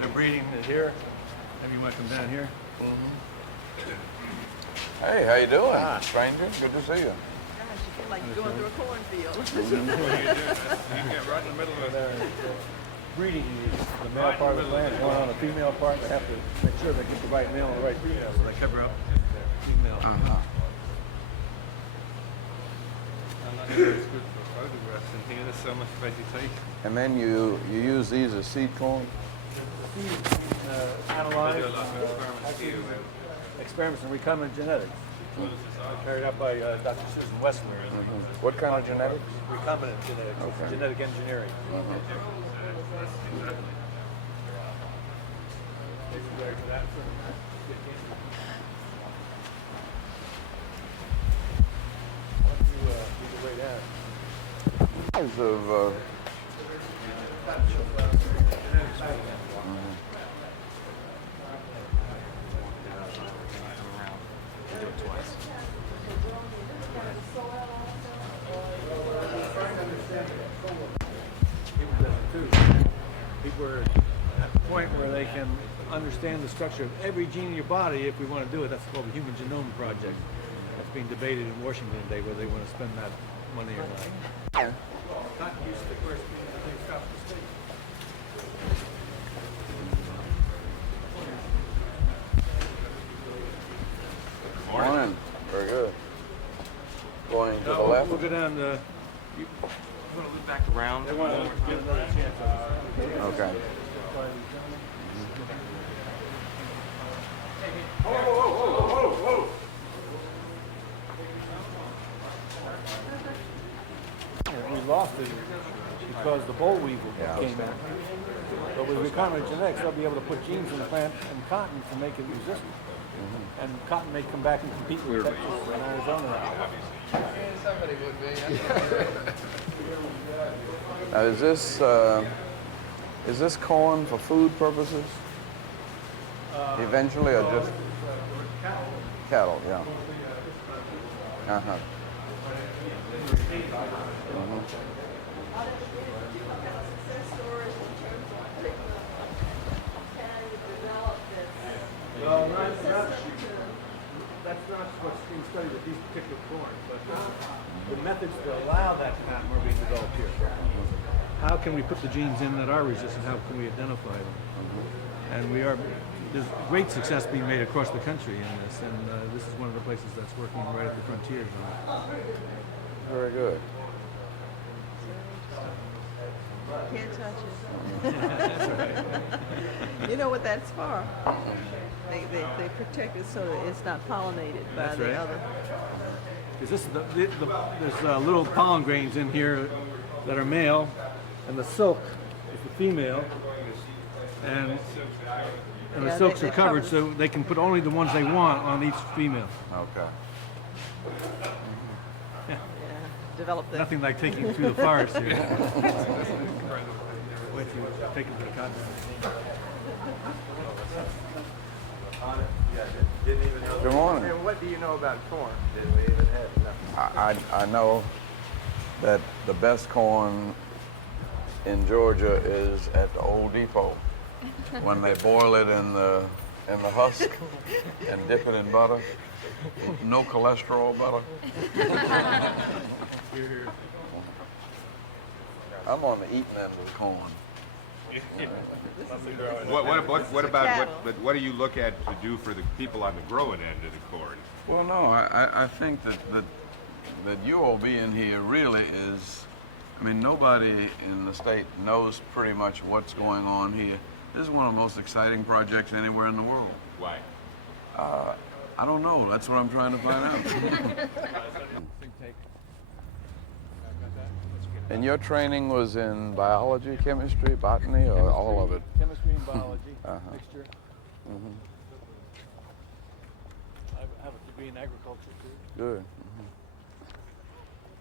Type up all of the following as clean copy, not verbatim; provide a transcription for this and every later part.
Their breeding is here. Maybe you want to come down here. Hey, how you doing, stranger? Good to see you. Gosh, you feel like you're going through a cornfield. Right in the middle of their breeding, the male part of the plant, one on the female part. They have to make sure they get the right male and the right female, so they cover up their female. I'm not sure it's good for photographs in here. There's so much vegetation. And then you use these as seed corn? The seeds analyzed, They do a lot of experiments here about experiments in recombinant genetics, carried out by Dr. Susan Westler. What kind of genetics? Recombinant genetics, Okay. genetic engineering. Kinds of People are at the point where they can understand the structure of every gene in your body if we want to do it. That's called the Human Genome Project. That's being debated in Washington today, whether they want to spend that money or not. Not used to the first thing that they stop the state. morning. Very good. Going to the No, left? we'll go down the. You want to loop back around? They want to give another chance. Okay. We lost it because the boll weevil Yeah. came in. But with recombinant genetics, they'll be able to put genes in the plant and cotton to make it resistant. And cotton may come back and compete with Texas and Arizona. Somebody would be. Now, is this corn for food purposes? Eventually, or just cattle? Yeah. No, that's not what's being studied with these particular corns, but the methods to allow that to happen are being developed here. How can we put the genes in that are resistant? How can we identify them? And there's great success being made across the country in this, and this is one of the places that's working right at the frontiers on it. Very good. Can't touch it. You know what that's for? They protect it so that it's not pollinated by That's the right. other. Because this is there's little pollen grains in here that are male, and the silk is the female, and the Yeah, silks they are covered cover- so they can put only the ones they want on each female. Okay. Yeah, develop that. Nothing like taking through the forest here. Wait till you take it to the continent. Good morning. And what do you know about corn? Did we even have enough? I know that the best corn in Georgia is at the Old Depot when they boil it in the husk and dip it in butter. No cholesterol butter. I'm on the eating end of the corn. What do you look at to do for the people on the growing end of the corn? Well, no, I think that you all being here really is, I mean, nobody in the state knows pretty much what's going on here. This is one of the most exciting projects anywhere in the world. Why? I don't know. That's what I'm trying to find out. And your training was in biology, chemistry, botany, or all of it? Chemistry and biology mixture. I have a degree in agriculture too. Good.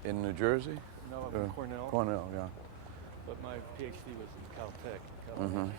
In New Jersey? No, I'm at Cornell. Cornell, yeah. But my PhD was in Caltech. Technology.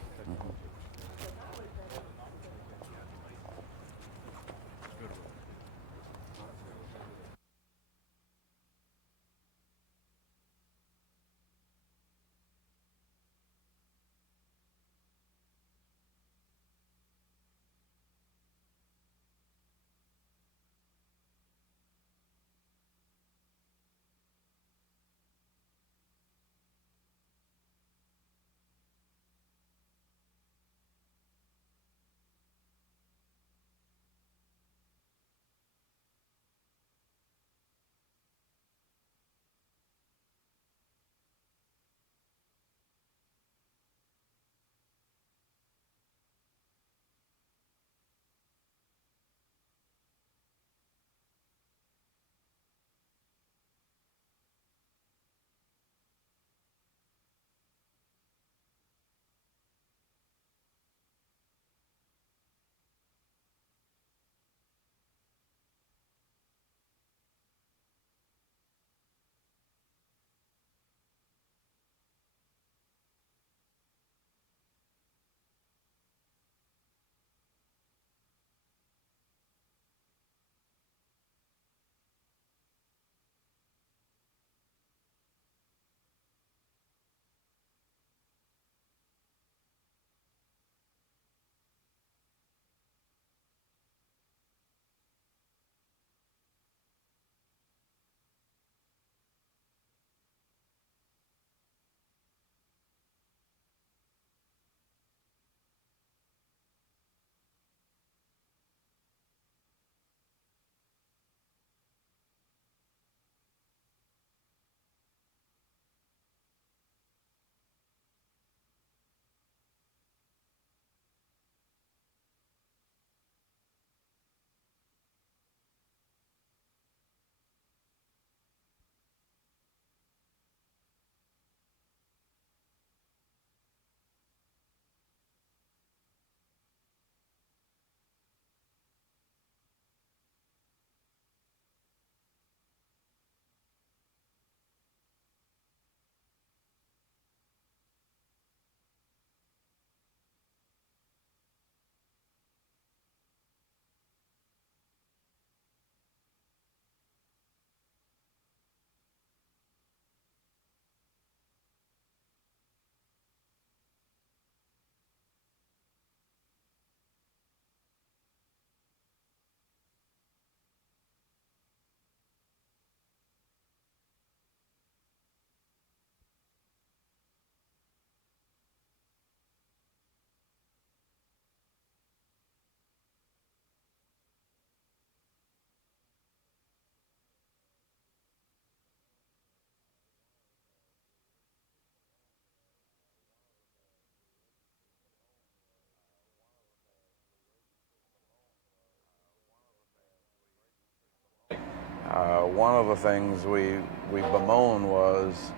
One of the things we bemoaned was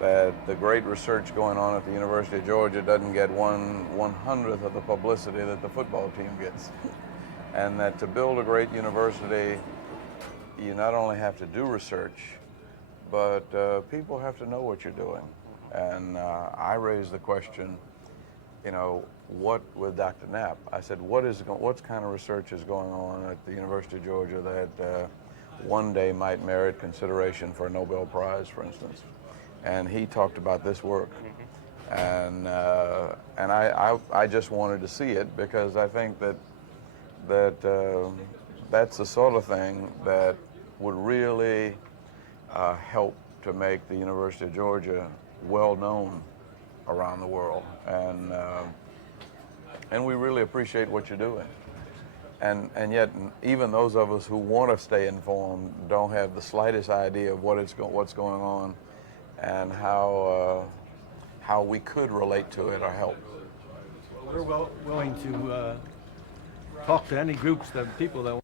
that the great research going on at the University of Georgia doesn't get 1/100th of the publicity that the football team gets. And that to build a great university, you not only have to do research, but people have to know what you're doing. And I raised the question, you know, what with Dr. Knapp? I said, what kind of research is going on at the University of Georgia that one day might merit consideration for a Nobel Prize, for instance? And he talked about this work. And I just wanted to see it because I think that's the sort of thing that would really help to make the University of Georgia well known around the world. And we really appreciate what you're doing. And yet, even those of us who want to stay informed don't have the slightest idea of what's going on and how we could relate to it or help. We're willing to talk to any groups, people that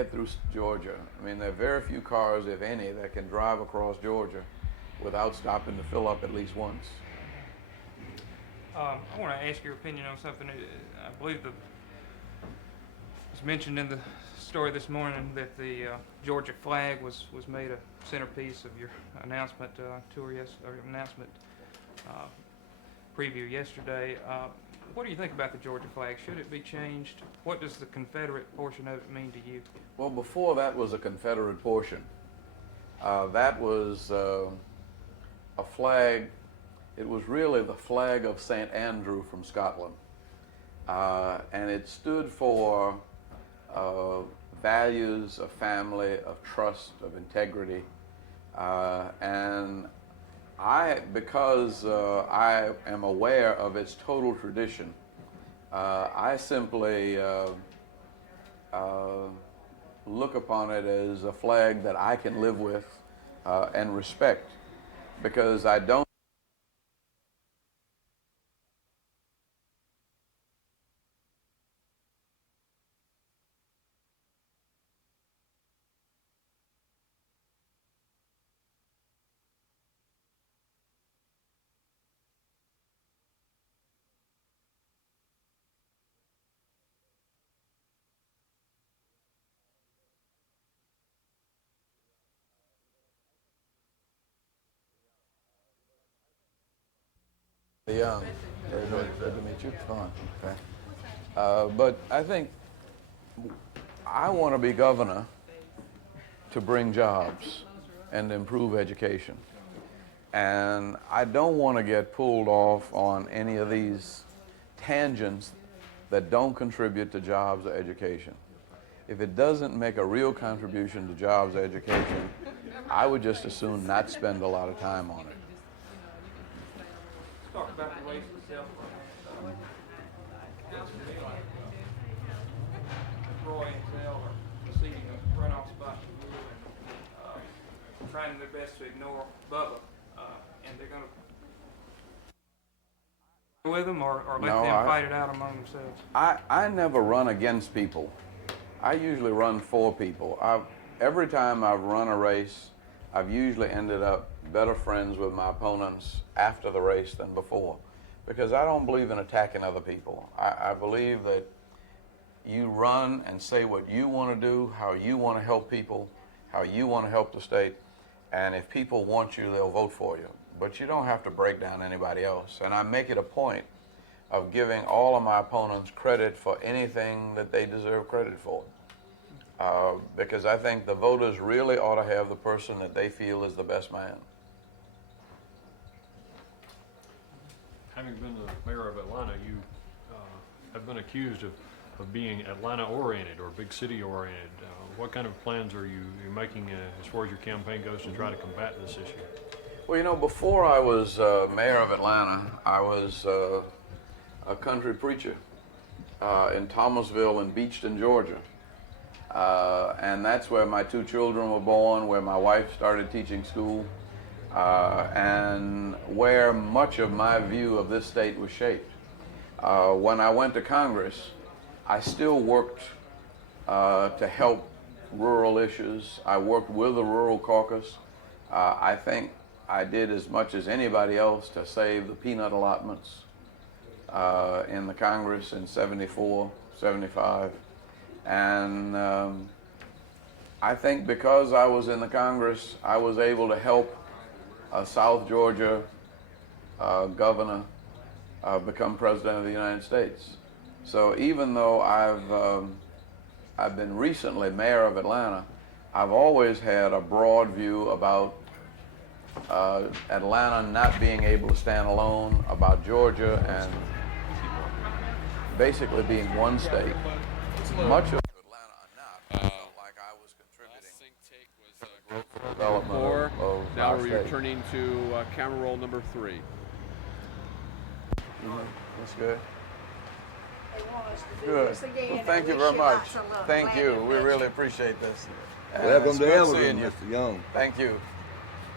get through Georgia. I mean, there are very few cars, if any, that can drive across Georgia without stopping to fill up at least once. I want to ask your opinion on something. I believe it was mentioned in the story this morning that the Georgia flag was made a centerpiece of your announcement preview yesterday. What do you think about the Georgia flag? Should it be changed? What does the Confederate portion of it mean to you? Well, before that was a Confederate portion. That was a flag. It was really the flag of St. Andrew from Scotland. And it stood for values of family, of trust, of integrity. And because I am aware of its total tradition, I simply look upon it as a flag that I can live with and respect, because I don't. Yeah, good to meet you. Fine. Okay. But I think I want to be governor to bring jobs and improve education. And I don't want to get pulled off on any of these tangents that don't contribute to jobs or education. If it doesn't make a real contribution to jobs or education, I would just as soon not spend a lot of time on it. Talk about the race itself. Roy and Zell are conceding a runoff spot to you and trying their best to ignore Bubba. And they're going to with them or let them fight it out among themselves. I never run against people. I usually run for people. Every time I've run a race, I've usually ended up better friends with my opponents after the race than before, because I don't believe in attacking other people. I believe that you run and say what you want to do, how you want to help people, how you want to help the state, and if people want you, they'll vote for you. But you don't have to break down anybody else. And I make it a point of giving all of my opponents credit for anything that they deserve credit for. Because I think the voters really ought to have the person that they feel is the best man. Having been the mayor of Atlanta, you have been accused of being Atlanta-oriented or big city-oriented. What kind of plans are you making as far as your campaign goes to try to combat this issue? Well, you know, before I was mayor of Atlanta, I was a country preacher in Thomasville and Beachton, Georgia. And that's where my two children were born, where my wife started teaching school, and where much of my view of this state was shaped. When I went to Congress, I still worked to help rural issues. I worked with the Rural Caucus. I think I did as much as anybody else to save the peanut allotments in the Congress in 74, 75. And I think because I was in the Congress, I was able to help a South Georgia governor become president of the United States. So even though I've been recently mayor of Atlanta, I've always had a broad view about Atlanta not being able to stand alone, about Georgia and basically being one state. Much of Atlanta or not, I felt like I was contributing to the development of now our we're state. returning to camera roll number 3. That's good. They want us to do Good. this again. Well, thank and you wish very much. lots of luck. Thank Glad you. to We meet really you. appreciate this. Welcome It's to good Evergreen, seeing you. Mr. Young. Thank you.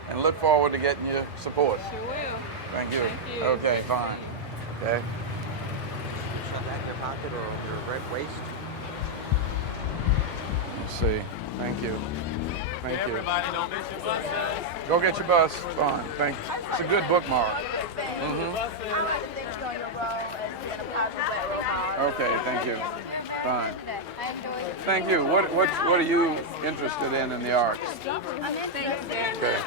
And look forward to getting your support. Sure will. Thank you. Thank you. Okay, fine. Okay. Shove that in your pocket or your red waist. Let's see. Thank you. Thank you. Everybody, don't miss your buses. Go get your bus. Fine. Thank you. It's a good bookmark. Okay, thank you. Fine. Thank you. What are you interested in the arts? Okay.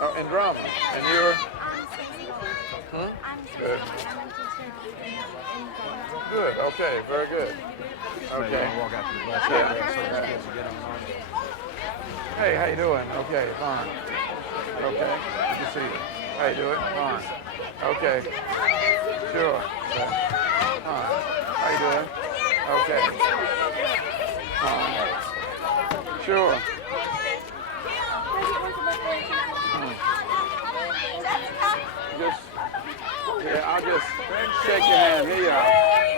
Oh, in drama. And you're? Good. Good. Okay. Very good. Okay. Hey, how you doing? Okay, fine. Okay. Good to see you. How you doing? Fine. Okay. Sure. Okay. Fine. How you doing? Okay. Fine. Sure. I'll just shake your hand. Here you are.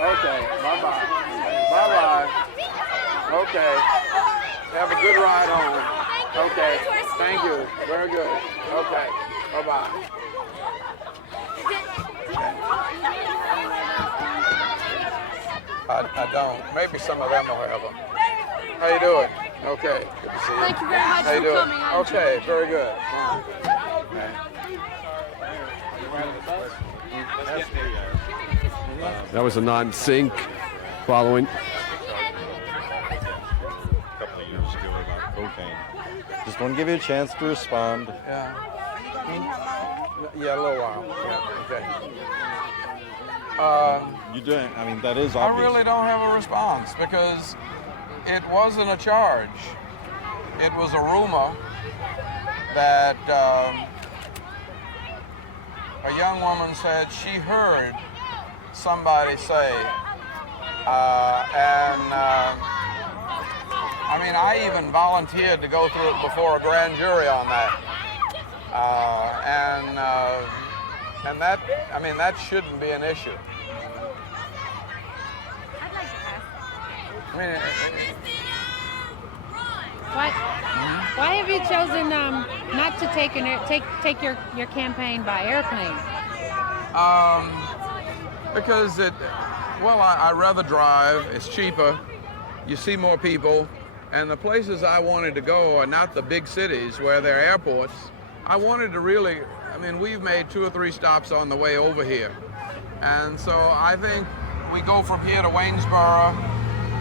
Okay. Bye-bye. Bye-bye. Okay. Have a good ride home. Okay. Thank you. Very good. Okay. Bye-bye. I don't. Maybe some of them will have them. How you doing? Okay. Good to see you. Thank you very much How you for doing? coming. I enjoyed Okay. it. Very good. Okay. That was a non-sync following. A couple of years ago about cocaine. Just want to give you a chance to respond. Yeah. Yeah, a little while. Yeah. Okay. You doing? I mean, that is I obvious. really don't have a response because it wasn't a charge. It was a rumor that a young woman said she heard somebody say, I mean, I even volunteered to go through it before a grand jury on that. And that, I mean, that shouldn't be an issue. I'd like to ask. I mean, Why have you chosen not to take your campaign by airplane? Because I rather drive. It's cheaper. You see more people, and the places I wanted to go are not the big cities where there are airports. I wanted to really. I mean, we've made 2 or 3 stops on the way over here, and so I think we go from here to Waynesboro,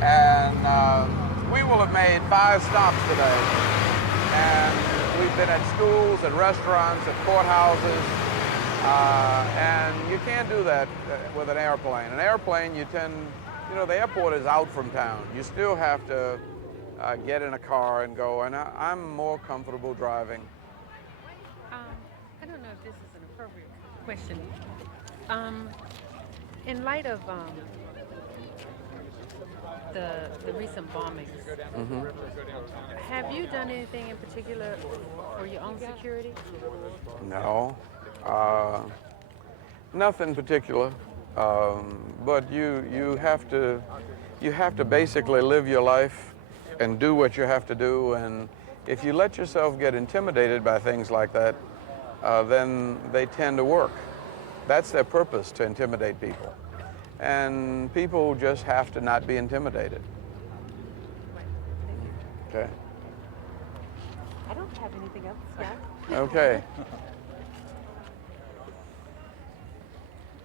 and we will have made 5 stops today. And we've been at schools and restaurants and courthouses. And you can't do that with an airplane. An airplane, the airport is out from town. You still have to get in a car and go, and I'm more comfortable driving. I don't know if this is an appropriate question. In light of the recent bombings, have you done anything in particular for your own security? No. Nothing particular, but you have to basically live your life and do what you have to do. And if you let yourself get intimidated by things like that, then they tend to work. That's their purpose, to intimidate people. And people just have to not be intimidated. Okay. I don't have anything else. Yeah. Okay.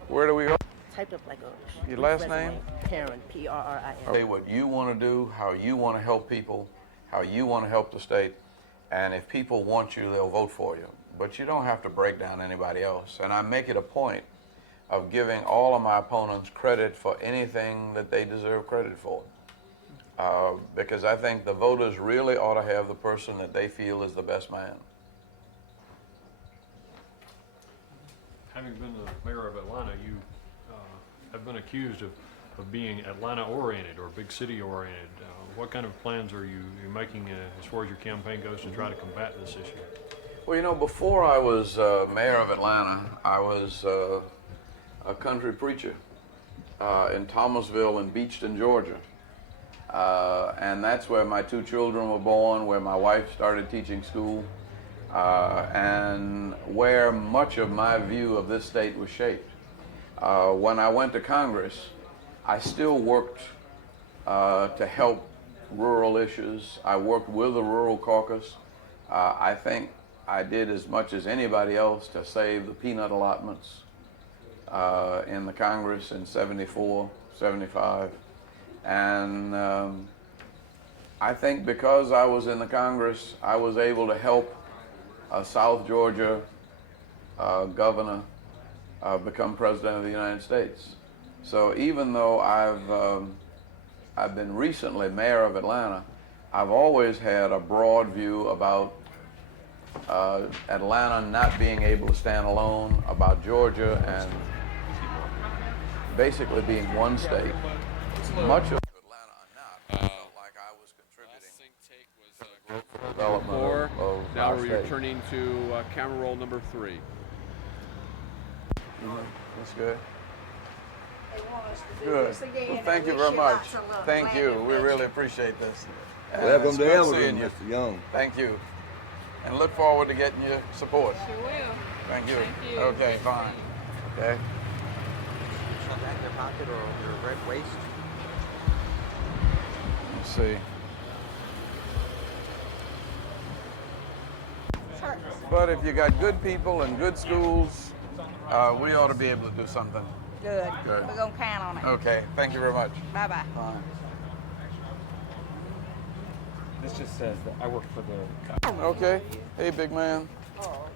Where do we go? Typed up like a Your last resume. name? Perrin, P-R-R-I-N. Say what you want to do, how you want to help people, how you want to help the state, and if people want you, they'll vote for you. But you don't have to break down anybody else. And I make it a point of giving all of my opponents credit for anything that they deserve credit for. Because I think the voters really ought to have the person that they feel is the best man. Having been the mayor of Atlanta, you have been accused of being Atlanta-oriented or big city-oriented. What kind of plans are you making as far as your campaign goes to try to combat this issue? Well, before I was mayor of Atlanta, I was a country preacher in Thomasville and Beachton, Georgia. And that's where my 2 children were born, where my wife started teaching school, and where much of my view of this state was shaped. When I went to Congress, I still worked to help rural issues. I worked with the Rural Caucus. I think I did as much as anybody else to save the peanut allotments in the Congress in 74, 75. And I think because I was in the Congress, I was able to help a South Georgia governor become president of the United States. So even though I've been recently mayor of Atlanta, I've always had a broad view about Atlanta not being able to stand alone, about Georgia and basically being one state. Much of Atlanta or not, I felt like I was contributing to the growth and development of now our we're state. returning to camera roll number 3. That's good. They want us to do Good. this again. Well, thank you We very wish much. lots of luck. Thank Glad you. to We meet really you. appreciate this. Welcome It's to good Everton, seeing you. Mr. Young. Thank you. And look forward to getting your support. Sure will. Thank you. Thank you. Okay, fine. Okay. Shove that in your pocket or your red waist. Let's see. But if you got good people and good schools, we ought to be able to do something. Good. Good. We're going to count on it. Okay, thank you very much. Bye-bye. Fine. This just says that I work for the. Okay. Hey, big man.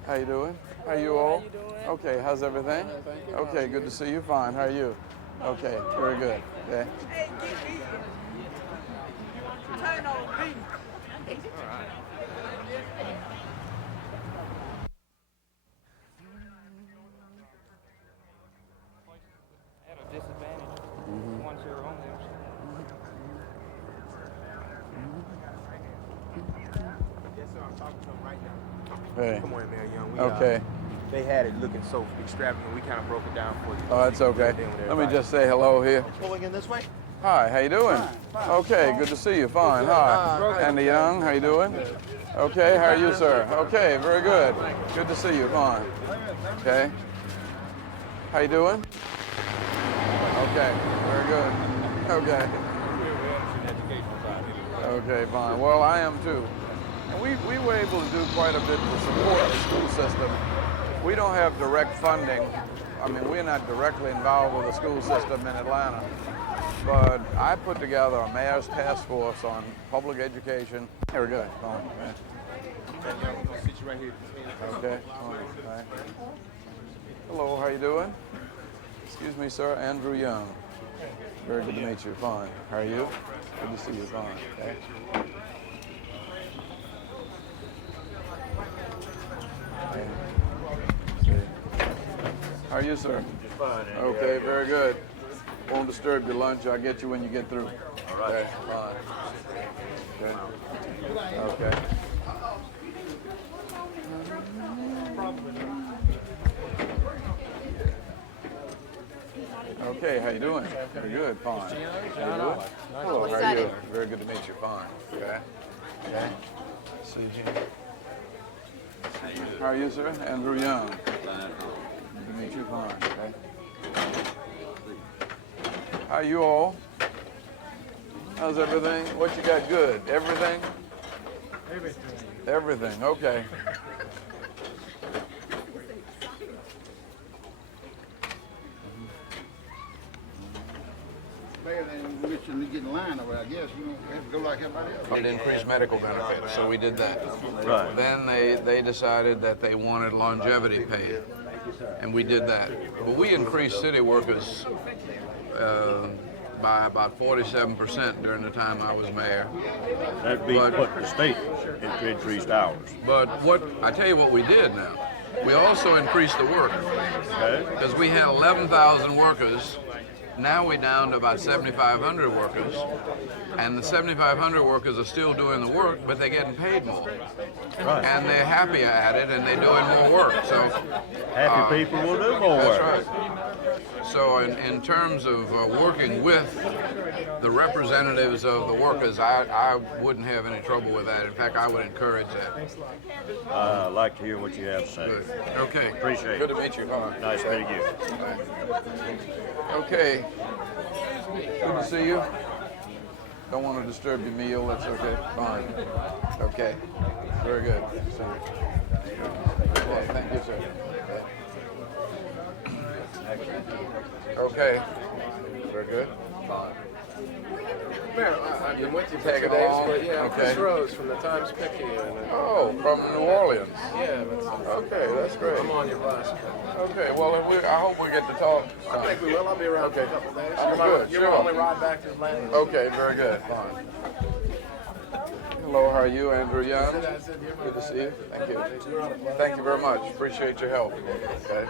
How you doing? How you all? Okay. How's everything? Okay. Good to see you. Fine. How are you? Okay. Very good. Okay. Turn on me. At a disadvantage. Ones who are on the other side. Yes, sir. I'm talking to them right now. Hey. Come on, Mayor Young. We, Okay. they had it looking so extravagant. We kind of broke it down for you. Oh, that's okay. Let me just say hello here. Pulling in this way. Hi, how you doing? Okay, good to see you. Fine. Hi. Andy Young, how you doing? Okay, how are you, sir? Okay, very good. Good to see you. Fine. Okay. How you doing? Okay, very good. Okay. Okay, fine. Well, I am too. And we were able to do quite a bit to support the school system. We don't have direct funding. I mean, we're not directly involved with the school system in Atlanta. But I put together a mayor's task force on public education. Very good. Fine. Okay. Fine. Hello, how you doing? Excuse me, sir. Andrew Young. Very good to meet you. Fine. How are you? Good to see you. Fine. Okay. How are you, sir? Just fine. Andy. Okay, very good. Won't disturb your lunch. I'll get you when you get through. All right. Okay, fine. Okay. Okay. Okay, how you doing? Very good, fine. How you doing? Hello, how are you? Very good to meet you, fine. Okay. Okay. See you, Jim. How are you, sir? Andrew Young. Good to meet you, fine. Okay. How are you all? How's everything? What you got good? Everything? Everything, okay. We get in line over, I guess, you know, we have to go like everybody else. It increased medical benefits, so we did that. Right. Then they decided that they wanted longevity pay, and we did that. But we increased city workers by about 47% during the time I was mayor. That'd be But- what the state increased ours. But I tell you what we did now. We also increased the work, Okay? because we had 11,000 workers. Now we're down to about 7,500 workers, and the 7,500 workers are still doing the work, but they're getting paid more. Right. And they're happier at it, and they're doing more work. So Happy people will do more that's work. right. So in terms of working with the representatives of the workers, I wouldn't have any trouble with that. In fact, I would encourage that. I like to hear what you have to say. Good. Okay. Appreciate it. Good to meet you. Huh? Nice meeting you. Okay. Good to see you. don't want to disturb your meal. That's okay. Fine. Okay. Very good. Okay, thank you, sir. Okay. Very good. Mayor, I've been with you for Take 2 it days, along? but yeah, Okay. Chris Rose from the Times Picayune. Oh, from New Orleans. Yeah, Okay, that's great. I'm on your bus. Okay, well, I hope we get to talk. I think we will. I'll be around for a couple of days. Oh, good, You're sure. my only ride back to Atlanta. Okay, very good. Fine. Hello, how are you, Andrew Young? Good to see you. Thank you. Thank you very much. Appreciate your help. Okay.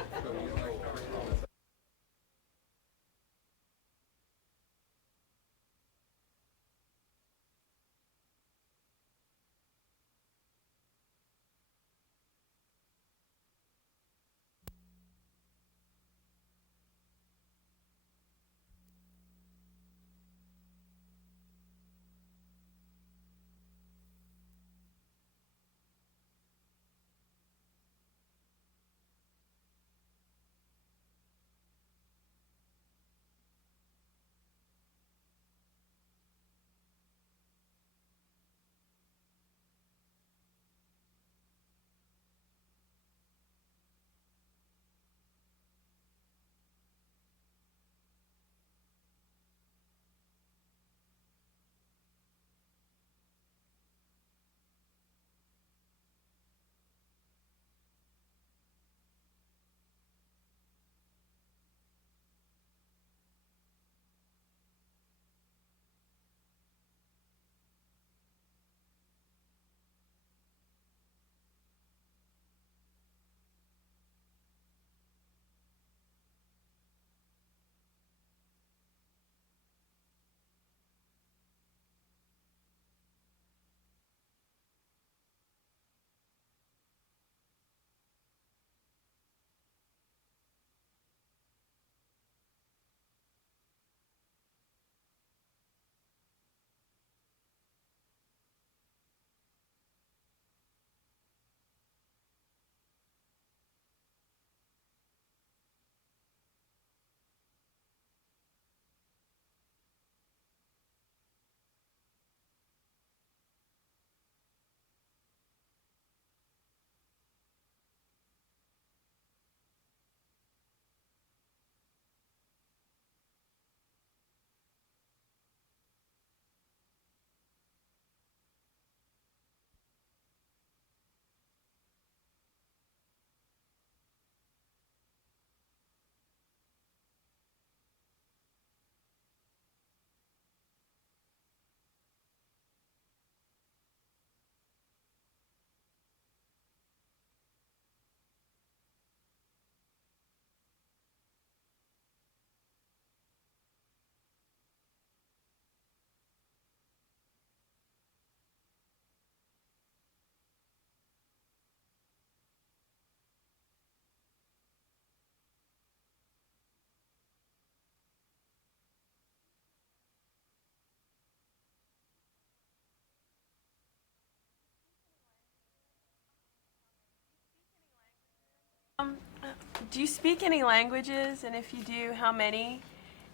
Do you speak any languages, and if you do, how many?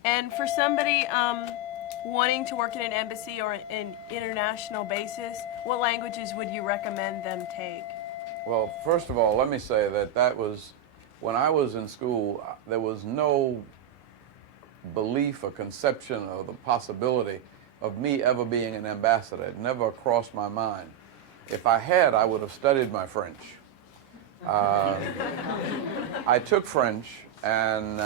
And for somebody wanting to work in an embassy or an international basis, what languages would you recommend them take? Well, first of all, let me say that was, when I was in school, there was no belief or conception of the possibility of me ever being an ambassador. It never crossed my mind. If I had, I would have studied my French. I took French, and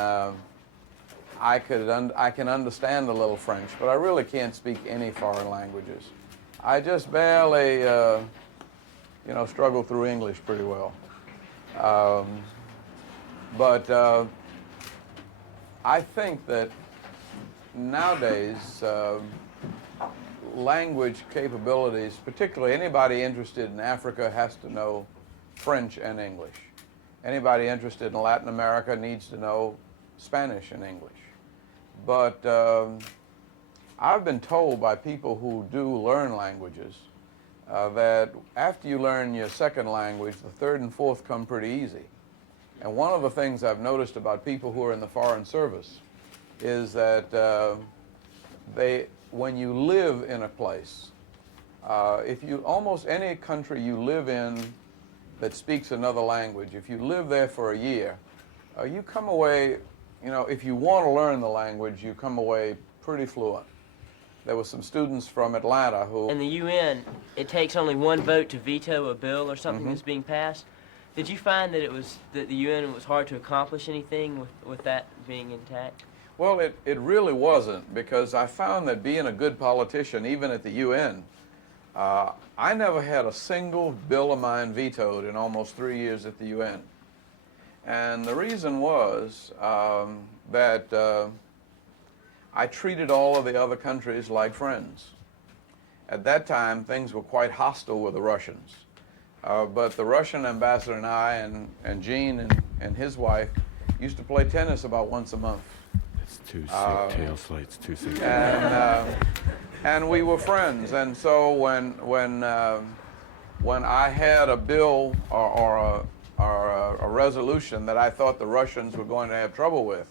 I can understand a little French, but I really can't speak any foreign languages. I just barely, struggle through English pretty well. But I think that nowadays, language capabilities, particularly anybody interested in Africa has to know French and English. Anybody interested in Latin America needs to know Spanish and English. But I've been told by people who do learn languages that after you learn your second language, the third and fourth come pretty easy. And one of the things I've noticed about people who are in the Foreign Service is that when you live in a place, if you, almost any country you live in that speaks another language, if you live there for a year, you come away, you know, if you want to learn the language, you come away pretty fluent. There were some students from Atlanta who... In the UN, it takes only one vote to veto a bill or something Mm-hmm. that's being passed. Did you find that that the UN was hard to accomplish anything with that being intact? Well, it really wasn't, because I found that being a good politician, even at the UN, I never had a single bill of mine vetoed in almost 3 years at the UN. And the reason was that I treated all of the other countries like friends. At that time, things were quite hostile with the Russians. But the Russian ambassador and I and Gene and his wife used to play tennis about once a month. It's too sick, tail slates, too sick. And we were friends. And so when I had a bill or a resolution that I thought the Russians were going to have trouble with,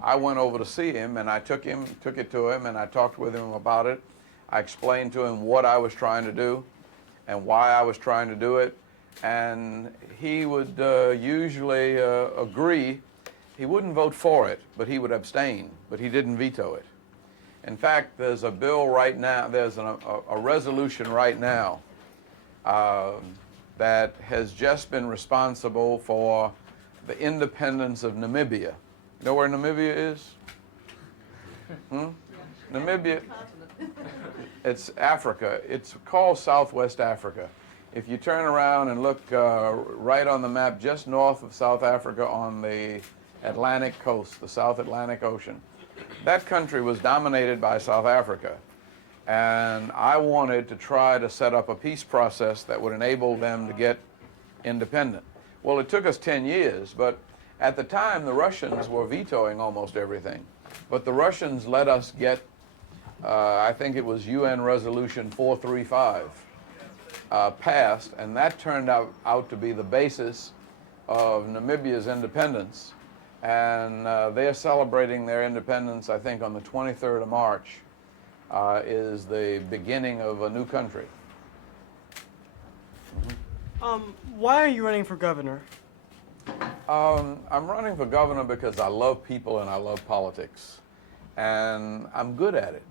I went over to see him, and I took it to him, and I talked with him about it. I explained to him what I was trying to do and why I was trying to do it, and he would usually agree. He wouldn't vote for it, but he would abstain, but he didn't veto it. In fact, there's a bill right now, there's a resolution right now that has just been responsible for the independence of Namibia. You know where Namibia is? Namibia, it's Africa. It's called Southwest Africa. If you turn around and look right on the map, just north of South Africa on the Atlantic coast, the South Atlantic Ocean, that country was dominated by South Africa. And I wanted to try to set up a peace process that would enable them to get independent. Well, it took us 10 years, but at the time, the Russians were vetoing almost everything. But the Russians let us get, I think it was UN Resolution 435 passed, and that turned out to be the basis of Namibia's independence. And they're celebrating their independence, I think, on the 23rd of March is the beginning of a new country. Why are you running for governor? I'm running for governor because I love people and I love politics, and I'm good at it.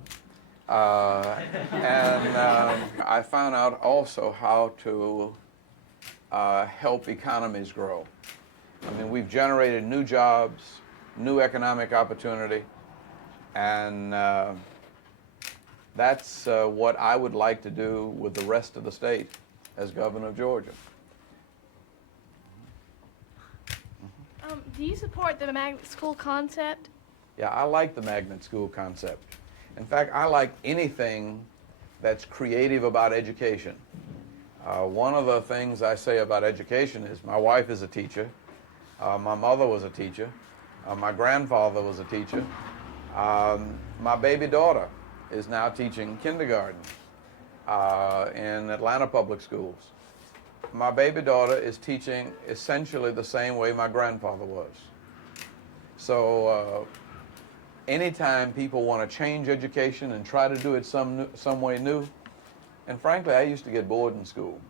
I found out also how to help economies grow. I mean, we've generated new jobs, new economic opportunity, and that's what I would like to do with the rest of the state as governor of Georgia. Do you support the magnet school concept? Yeah, I like the magnet school concept. In fact, I like anything that's creative about education. One of the things I say about education is my wife is a teacher, my mother was a teacher, my grandfather was a teacher, my baby daughter is now teaching kindergarten in Atlanta Public Schools. My baby daughter is teaching essentially the same way my grandfather was. So anytime people want to change education and try to do it some way new, and frankly, I used to get bored in school.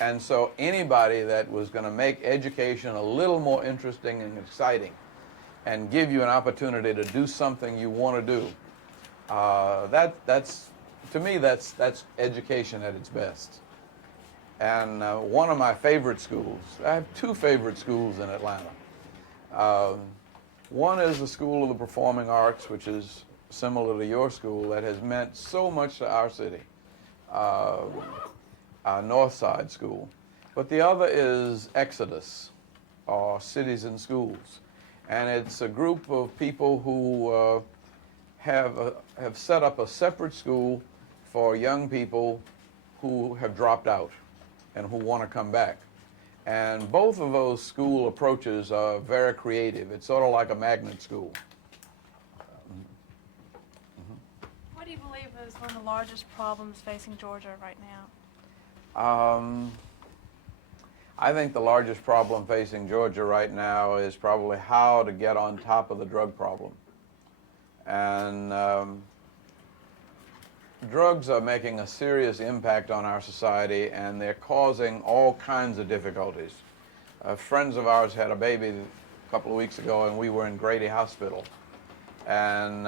And so anybody that was going to make education a little more interesting and exciting and give you an opportunity to do something you want to do, to me, that's education at its best. And one of my favorite schools, I have two favorite schools in Atlanta. One is the School of the Performing Arts, which is similar to your school, that has meant so much to our city, our North Side School. But the other is Exodus, or Cities and Schools. And it's a group of people who have set up a separate school for young people who have dropped out and who want to come back. And both of those school approaches are very creative. It's sort of like a magnet school. What do you believe is one of the largest problems facing Georgia right now? I think the largest problem facing Georgia right now is probably how to get on top of the drug problem. And drugs are making a serious impact on our society, and they're causing all kinds of difficulties. Friends of ours had a baby a couple of weeks ago, and we were in Grady Hospital. And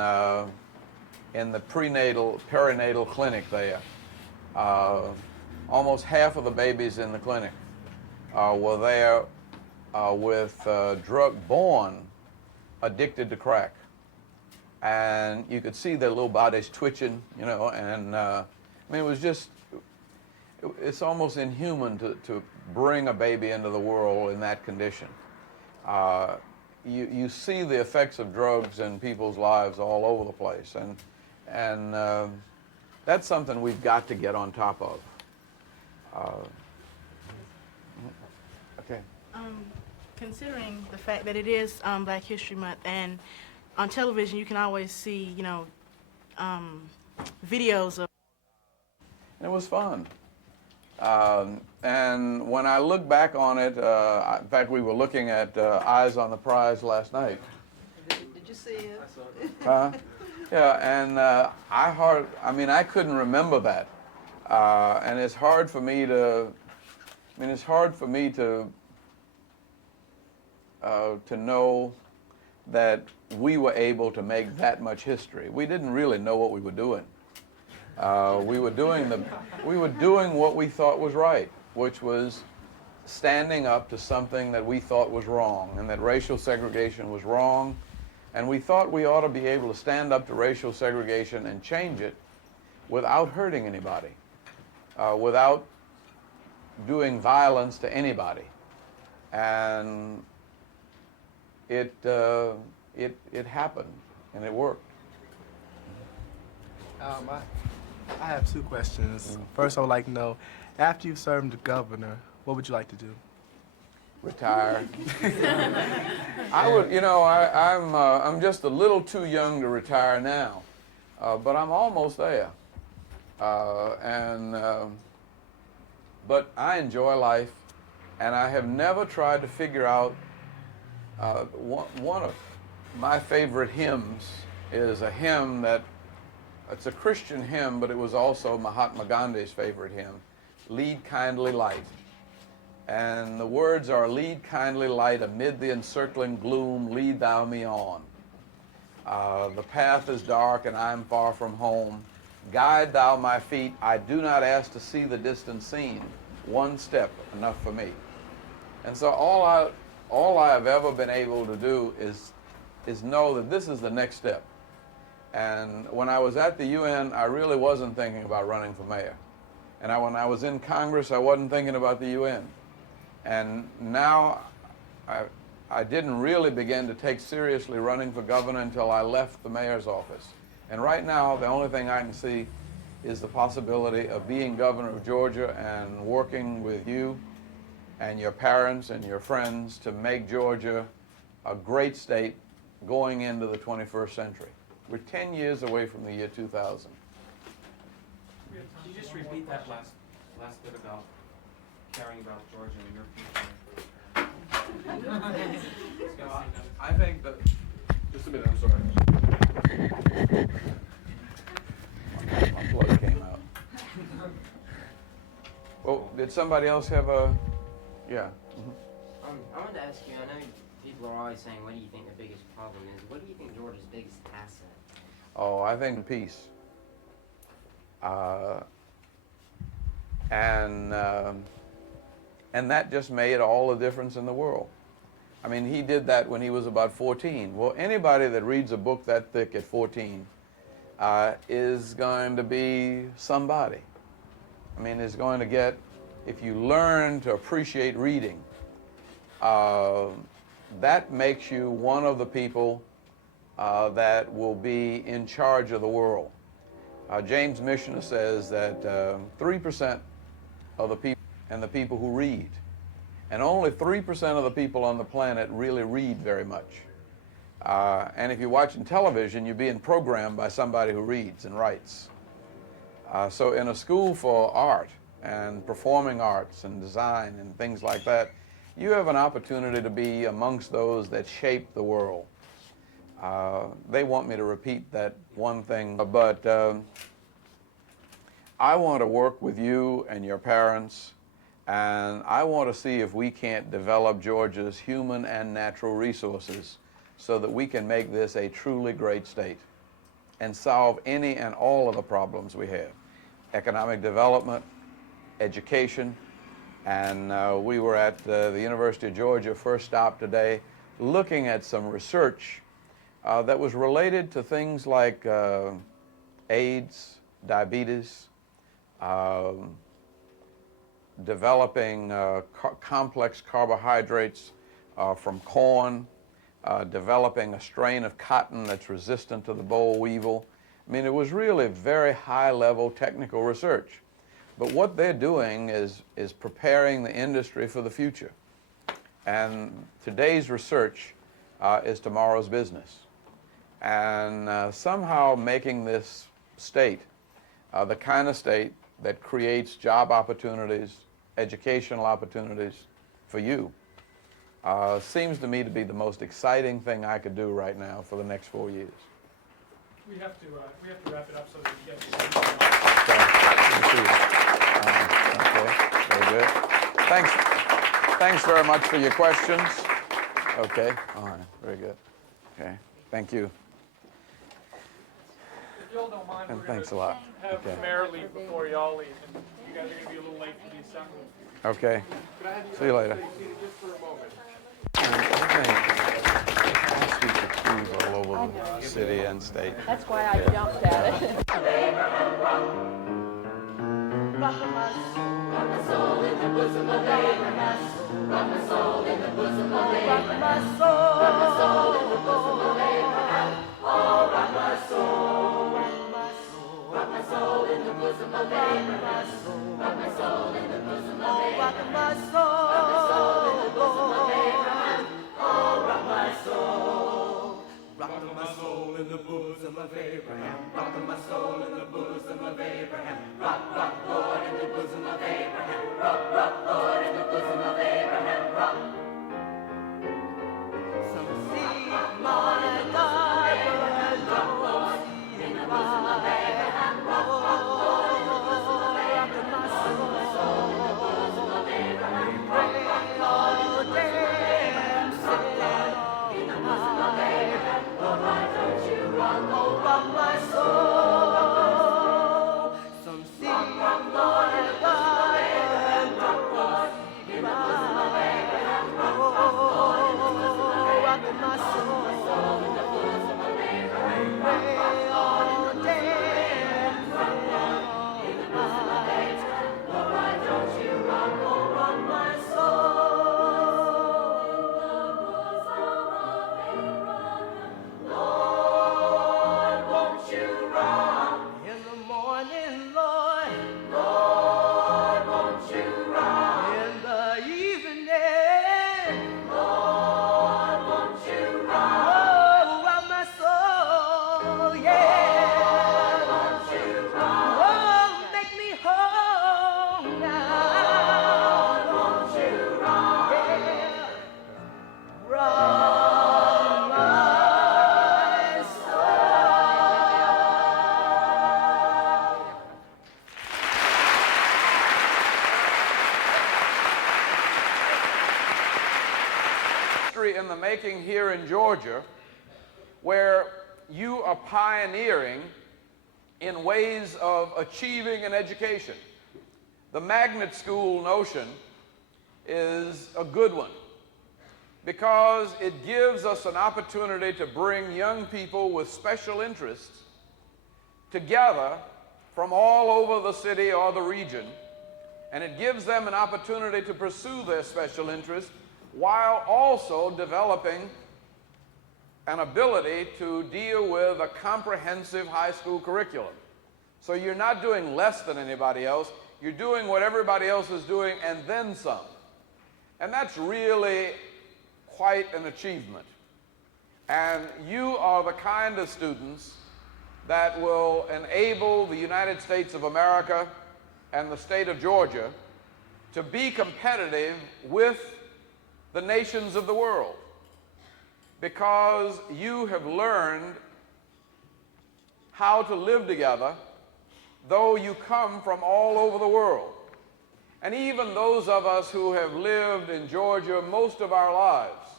in the perinatal clinic there, almost half of the babies in the clinic were there with born addicted to crack. And you could see their little bodies twitching, you know, and I mean, it was just, it's almost inhuman to bring a baby into the world in that condition. You see the effects of drugs in people's lives all over the place, and that's something we've got to get on top of. Okay. Considering the fact that it is Black History Month, and on television you can always see, you know, videos of. It was fun. And when I look back on it, in fact, we were looking at Eyes on the Prize last night. Did you see it? Yeah, and I couldn't remember that. And it's hard for me to, to know that we were able to make that much history. We didn't really know what we were doing. We were doing what we thought was right, which was standing up to something that we thought was wrong, and that racial segregation was wrong. And we thought we ought to be able to stand up to racial segregation and change it without hurting anybody, without doing violence to anybody. And it happened, and it worked. I have two questions. First, I would like to know, after you served the governor, what would you like to do? Retire. I would, you know, I'm just a little too young to retire now, but I'm almost there. But I enjoy life, and I have never tried to figure out. One of my favorite hymns is a hymn that, it's a Christian hymn, but it was also Mahatma Gandhi's favorite hymn, Lead Kindly Light. And the words are, lead kindly light amid the encircling gloom, lead thou me on. The path is dark and I'm far from home. Guide thou my feet, I do not ask to see the distant scene. One step, enough for me. And so all I have ever been able to do is know that this is the next step. And when I was at the UN, I really wasn't thinking about running for mayor. And when I was in Congress, I wasn't thinking about the UN. And now I didn't really begin to take seriously running for governor until I left the mayor's office. And right now, the only thing I can see is the possibility of being governor of Georgia and working with you and your parents and your friends to make Georgia a great state going into the 21st century. We're 10 years away from the year 2000. Could you just repeat that last bit about caring about Georgia and your future? I think that... Just a minute, I'm sorry. My plug came out. Oh, did somebody else have a... Yeah. I wanted to ask you, I know people are always saying, what do you think the biggest problem is? What do you think Georgia's biggest asset? Oh, I think peace. And that just made all the difference in the world. I mean, he did that when he was about 14. Well, anybody that reads a book that thick at 14 is going to be somebody. I mean, is going to get, if you learn to appreciate reading, that makes you one of the people that will be in charge of the world. James Michener says that 3% of the people and the people who read, and only 3% of the people on the planet really read very much. And if you're watching television, you're being programmed by somebody who reads and writes. So in a school for art and performing arts and design and things like that, you have an opportunity to be amongst those that shape the world. They want me to repeat that one thing, but I want to work with you and your parents, and I want to see if we can't develop Georgia's human and natural resources so that we can make this a truly great state and solve any and all of the problems we have. Economic development, education, and we were at the University of Georgia first stop today looking at some research that was related to things like AIDS, diabetes, developing complex carbohydrates from corn, developing a strain of cotton that's resistant to the boll weevil. I mean, it was really very high-level technical research. But what they're doing is preparing the industry for the future. And today's research is tomorrow's business. And somehow making this state the kind of state that creates job opportunities, educational opportunities for you, seems to me to be the most exciting thing I could do right now for the next 4 years. We have to wrap it up so that we get Okay, very good. Thanks very much for your questions. Okay, all right, very good. Okay, thank you. If y'all don't mind, And we're thanks a gonna lot. have Okay. the mayor leave before y'all leave, and you guys are gonna be a little late for the assembly. Okay. Could I have you See you guys later. stay seated just for a moment? All over the city and state. That's why I jumped at it. Rock my soul in the bosom of Abraham. Rock my soul in the bosom of Abraham. Rock my soul in the bosom of Abraham. Oh, rock my soul. Rock my soul in the bosom of Abraham. Rock my soul in the bosom of Abraham. Rock my soul in the bosom of Abraham. Oh, rock my soul. Rock my soul in the bosom of Abraham. Rock my soul in the bosom of Abraham. Rock, rock, Lord, in the bosom of Abraham. Rock, rock, Lord, in the bosom of Abraham. Rock. Some see my God, but don't see in the bosom of Abraham. Rock, rock, Lord, in the bosom of Abraham. Rock my soul in the bosom of Abraham. Rock, rock, Lord, in the bosom of Abraham. Rock, Lord, in the bosom of Abraham. Oh, why don't you rock, oh, rock my soul? Some see my God, but don't see in the bosom of Abraham. Oh, rock my soul in the bosom of Abraham. Pray all day and pray all night. Oh, why don't you rock, oh, rock my soul in the bosom of Abraham. Lord, won't you rock in the morning, Lord? Lord, won't you rock in the evening? Lord, won't you rock? Oh, rock my soul, yeah. Lord, won't you rock? Oh, make me whole now. Lord, won't you rock? Yeah. Rock my soul. History in the making here in Georgia, where you are pioneering in ways of achieving an education. The magnet school notion is a good one because it gives us an opportunity to bring young people with special interests together from all over the city or the region, and it gives them an opportunity to pursue their special interests while also developing an ability to deal with a comprehensive high school curriculum. So you're not doing less than anybody else, you're doing what everybody else is doing and then some. And that's really quite an achievement. And you are the kind of students that will enable the United States of America and the state of Georgia to be competitive with the nations of the world. because you have learned how to live together, though you come from all over the world. And even those of us who have lived in Georgia most of our lives,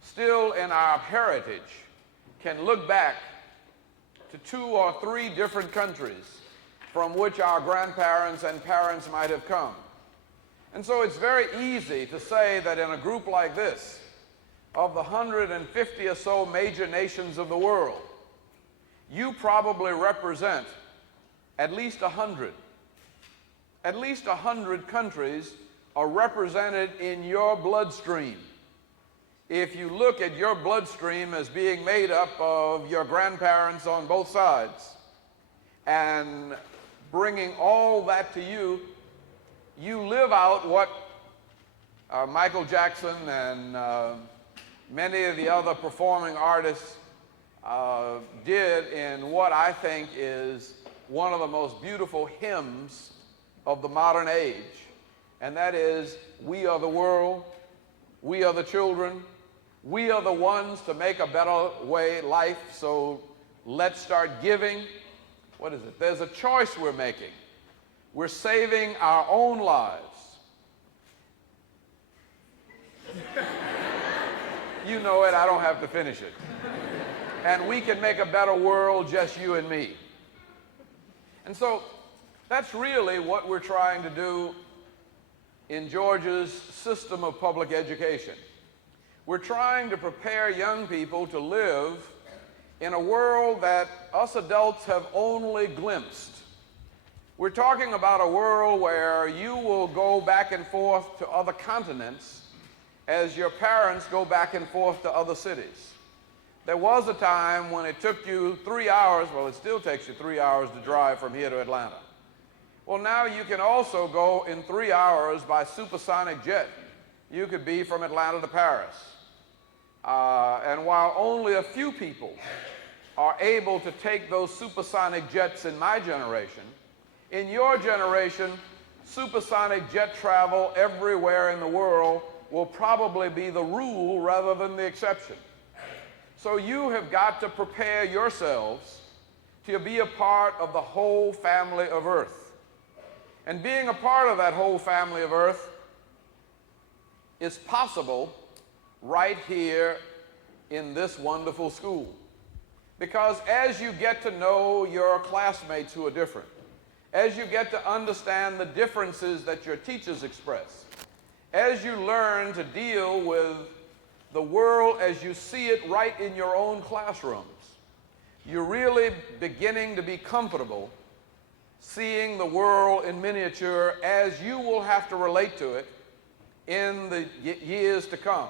still in our heritage, can look back to 2 or 3 different countries from which our grandparents and parents might have come. And so it's very easy to say that in a group like this, of the 150 or so major nations of the world, you probably represent at least 100. At least 100 countries are represented in your bloodstream. If you look at your bloodstream as being made up of your grandparents on both sides and bringing all that to you, you live out what Michael Jackson and many of the other performing artists did in what I think is one of the most beautiful hymns of the modern age, and that is, we are the world, we are the children, we are the ones to make a better way life, so let's start giving. What is it? There's a choice we're making. We're saving our own lives. You know it, I don't have to finish it. And we can make a better world, just you and me. And so that's really what we're trying to do in Georgia's system of public education. We're trying to prepare young people to live in a world that us adults have only glimpsed. We're talking about a world where you will go back and forth to other continents as your parents go back and forth to other cities. There was a time when it took you 3 hours, well, it still takes you 3 hours to drive from here to Atlanta. Well, now you can also go in 3 hours by supersonic jet. You could be from Atlanta to Paris. And while only a few people are able to take those supersonic jets in my generation, in your generation, supersonic jet travel everywhere in the world will probably be the rule rather than the exception. So you have got to prepare yourselves to be a part of the whole family of Earth. And being a part of that whole family of Earth is possible right here in this wonderful school. Because as you get to know your classmates who are different, as you get to understand the differences that your teachers express, as you learn to deal with the world as you see it right in your own classrooms, you're really beginning to be comfortable seeing the world in miniature as you will have to relate to it in the years to come.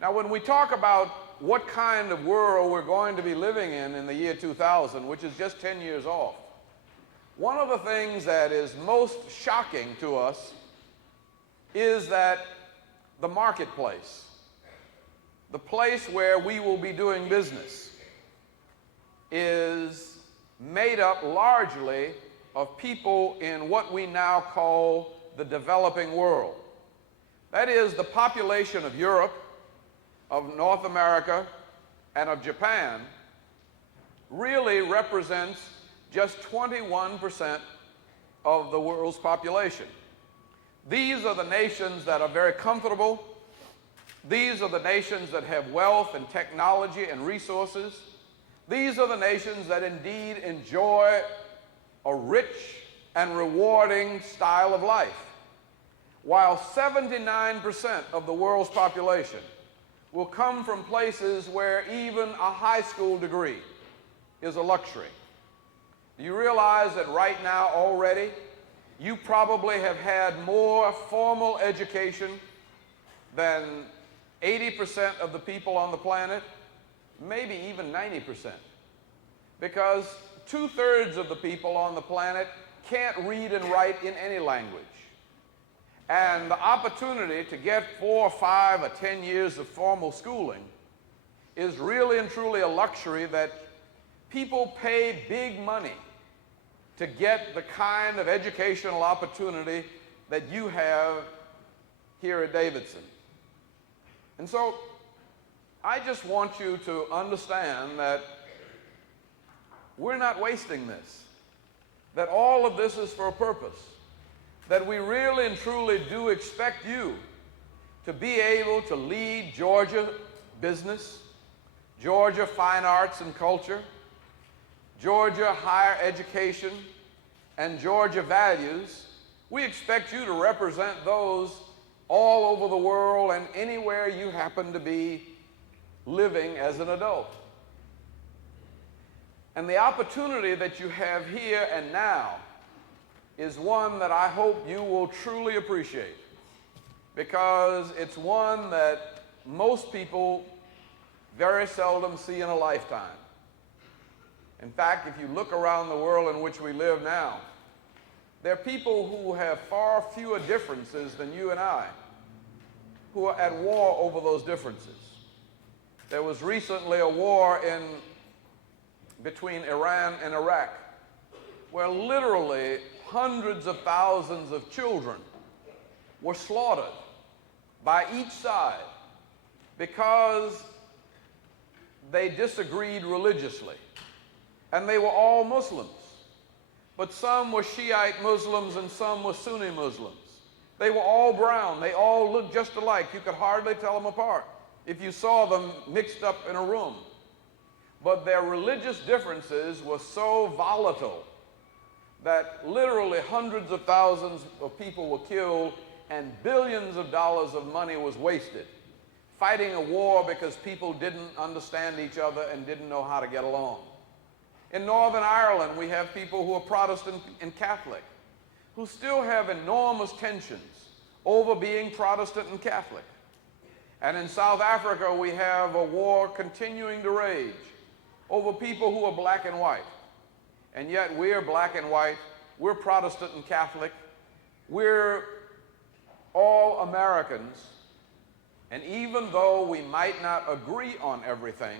Now, when we talk about what kind of world we're going to be living in the year 2000, which is just 10 years off, one of the things that is most shocking to us is that the marketplace, the place where we will be doing business, is made up largely of people in what we now call the developing world. That is, the population of Europe, of North America, and of Japan really represents just 21% of the world's population. These are the nations that are very comfortable. These are the nations that have wealth and technology and resources. These are the nations that indeed enjoy a rich and rewarding style of life, while 79% of the world's population will come from places where even a high school degree is a luxury. Do you realize that right now already you probably have had more formal education than 80% of the people on the planet, maybe even 90%, because 2/3 of the people on the planet can't read and write in any language. And the opportunity to get 4 or 5 or 10 years of formal schooling is really and truly a luxury that people pay big money to get the kind of educational opportunity that you have here at Davidson. And so I just want you to understand that we're not wasting this, that all of this is for a purpose, that we really and truly do expect you to be able to lead Georgia business, Georgia fine arts and culture, Georgia higher education, and Georgia values. We expect you to represent those all over the world and anywhere you happen to be living as an adult. And the opportunity that you have here and now is one that I hope you will truly appreciate, because it's one that most people very seldom see in a lifetime. In fact, if you look around the world in which we live now, there are people who have far fewer differences than you and I, who are at war over those differences. There was recently a war between Iran and Iraq, where literally hundreds of thousands of children were slaughtered by each side because they disagreed religiously. And they were all Muslims. But some were Shiite Muslims and some were Sunni Muslims. They were all brown. They all looked just alike. You could hardly tell them apart if you saw them mixed up in a room. But their religious differences were so volatile that literally hundreds of thousands of people were killed and billions of dollars of money was wasted fighting a war because people didn't understand each other and didn't know how to get along. In Northern Ireland, we have people who are Protestant and Catholic who still have enormous tensions over being Protestant and Catholic. And in South Africa, we have a war continuing to rage over people who are black and white. And yet we're black and white, we're Protestant and Catholic, we're all Americans, and even though we might not agree on everything,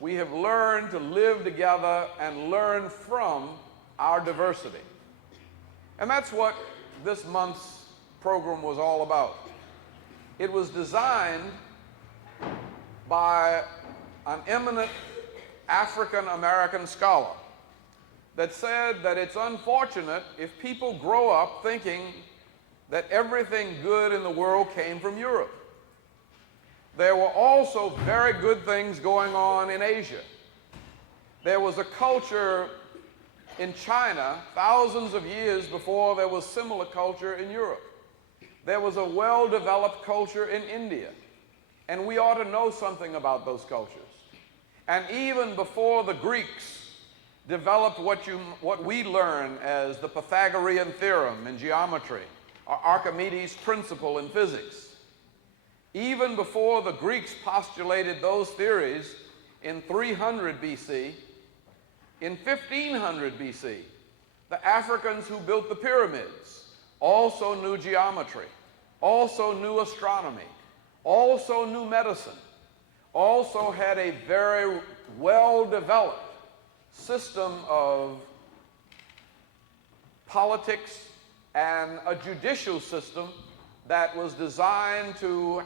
we have learned to live together and learn from our diversity. And that's what this month's program was all about. It was designed by an eminent African-American scholar that said that it's unfortunate if people grow up thinking that everything good in the world came from Europe. There were also very good things going on in Asia. There was a culture in China thousands of years before there was similar culture in Europe. There was a well-developed culture in India, and we ought to know something about those cultures. And even before the Greeks developed what we learn as the Pythagorean theorem in geometry, or Archimedes' principle in physics, even before the Greeks postulated those theories in 300 BC, in 1500 BC, the Africans who built the pyramids also knew geometry, also knew astronomy, also knew medicine, also had a very well-developed system of politics and a judicial system that was designed to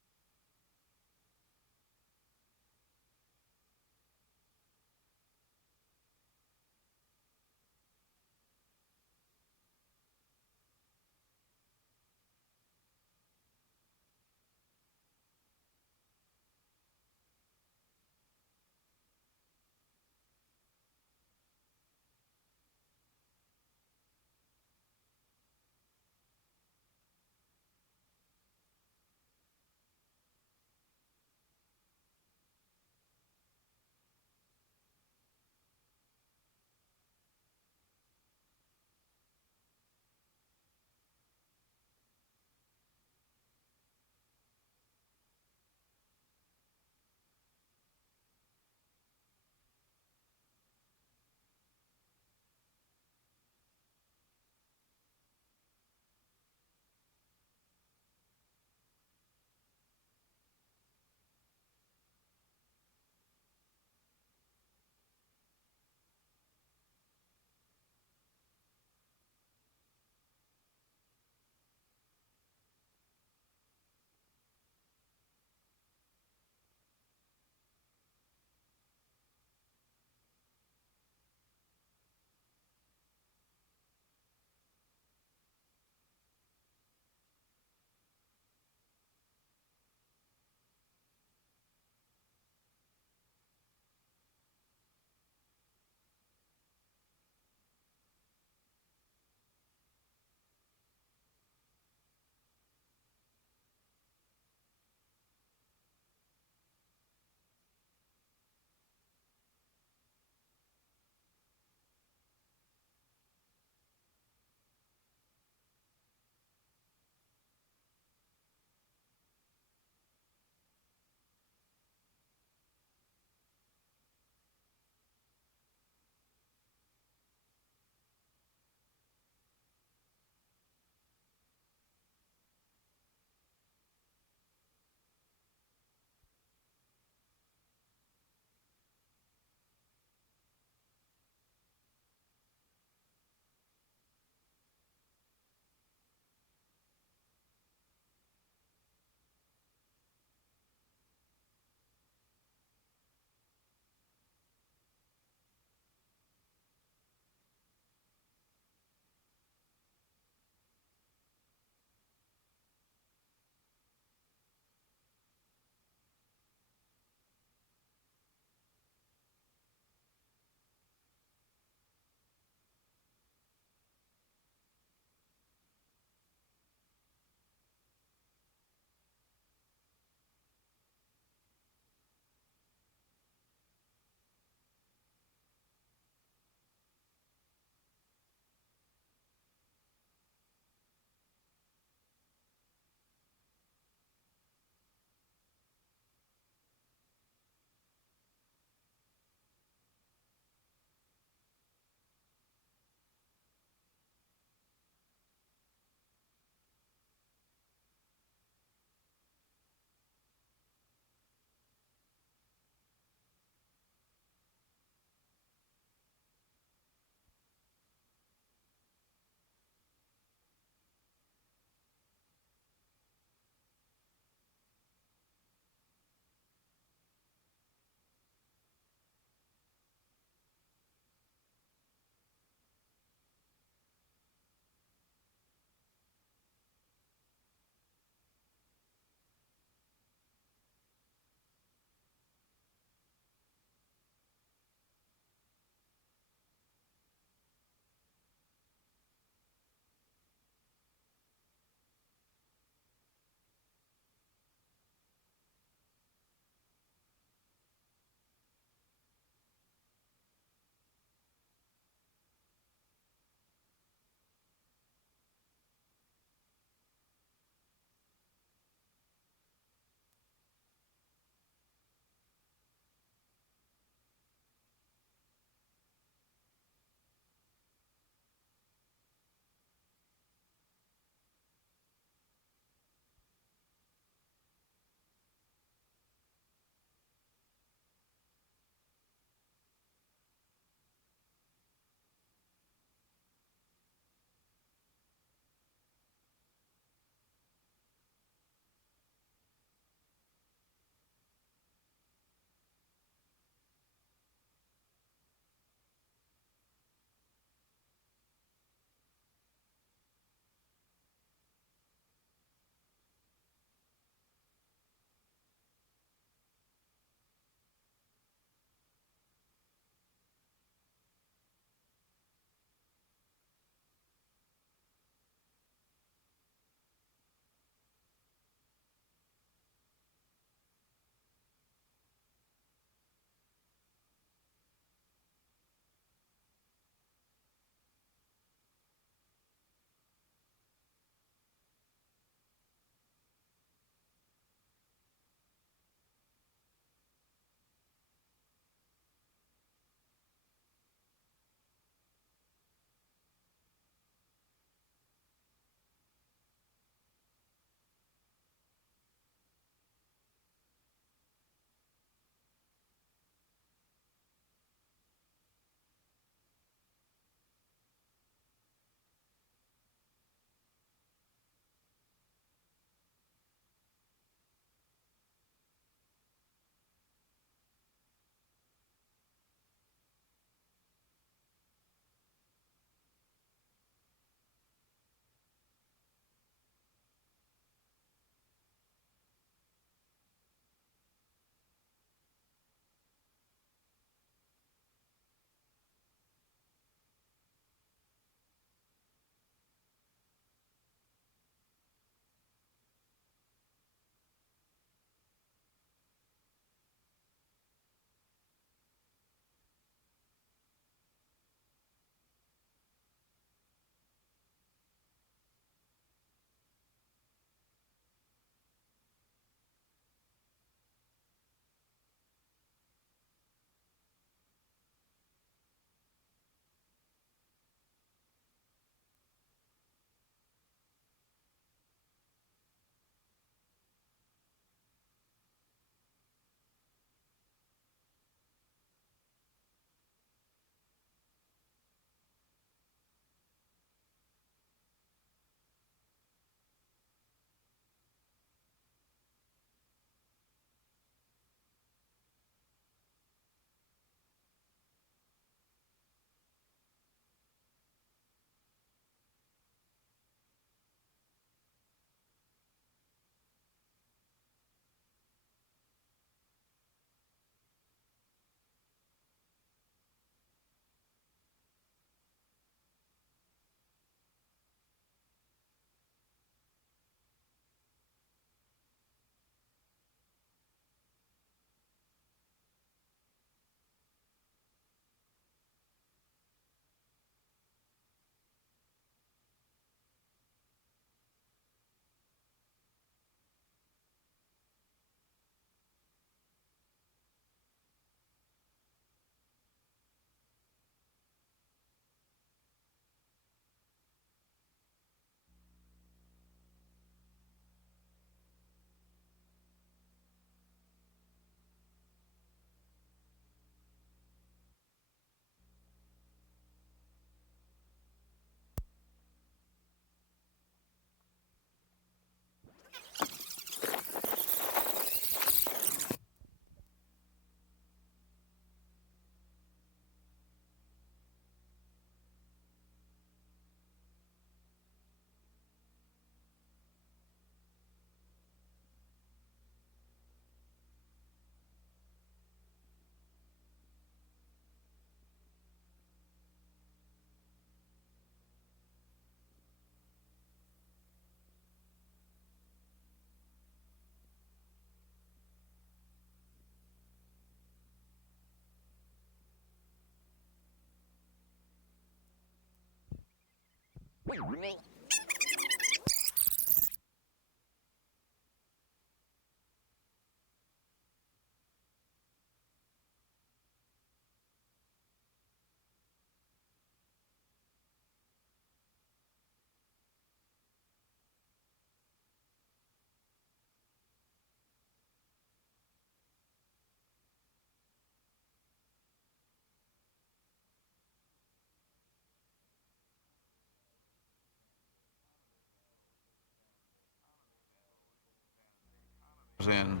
in,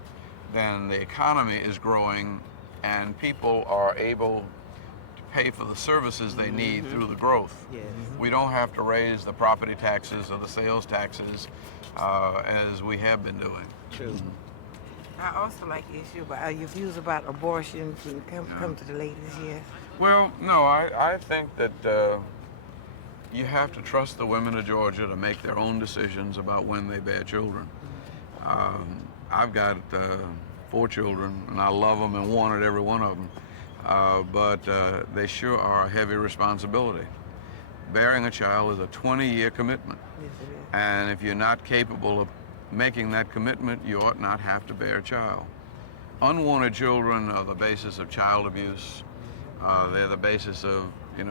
then the economy is growing and people are able to pay for the services they need through the growth. Yes. We don't have to raise the property taxes or the sales taxes as we have been doing. True. I also like the issue about your views about abortion. Can you come to the ladies here? Well, no, I think that you have to trust the women of Georgia to make their own decisions about when they bear children. I've got 4 children, and I love them and wanted every one of them, but they sure are a heavy responsibility. Bearing a child is a 20-year commitment, and if you're not capable of making that commitment, you ought not have to bear a child. Unwanted children are the basis of child abuse. They're the basis of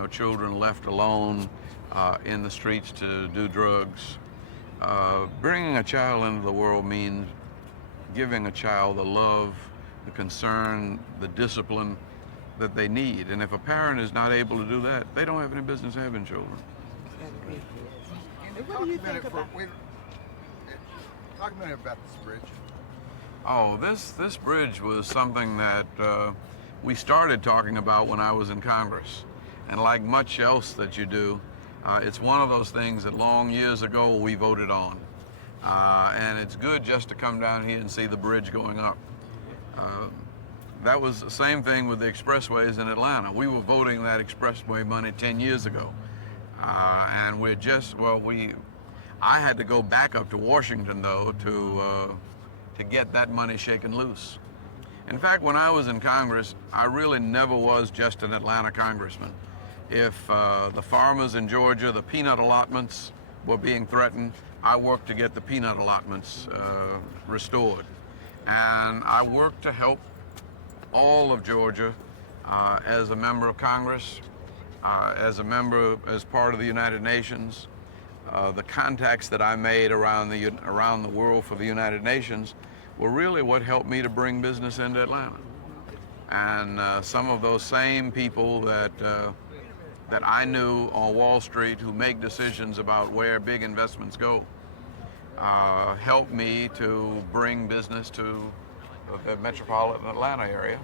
children left alone in the streets to do drugs. Bringing a child into the world means giving a child the love, the concern, the discipline that they need. And if a parent is not able to do that, they don't have any business having children. What do you think about? Talk a minute about this bridge. Oh, this bridge was something that we started talking about when I was in Congress. And like much else that you do, it's one of those things that long years ago we voted on. And it's good just to come down here and see the bridge going up. That was the same thing with the expressways in Atlanta. We were voting that expressway money 10 years ago. And we're just, I had to go back up to Washington, though, to get that money shaken loose. In fact, when I was in Congress, I really never was just an Atlanta congressman. If the farmers in Georgia, the peanut allotments were being threatened, I worked to get the peanut allotments restored. And I worked to help all of Georgia as a member of Congress, as part of the United Nations. The contacts that I made around the world for the United Nations were really what helped me to bring business into Atlanta. And some of those same people that I knew on Wall Street who make decisions about where big investments go helped me to bring business to the metropolitan Atlanta area.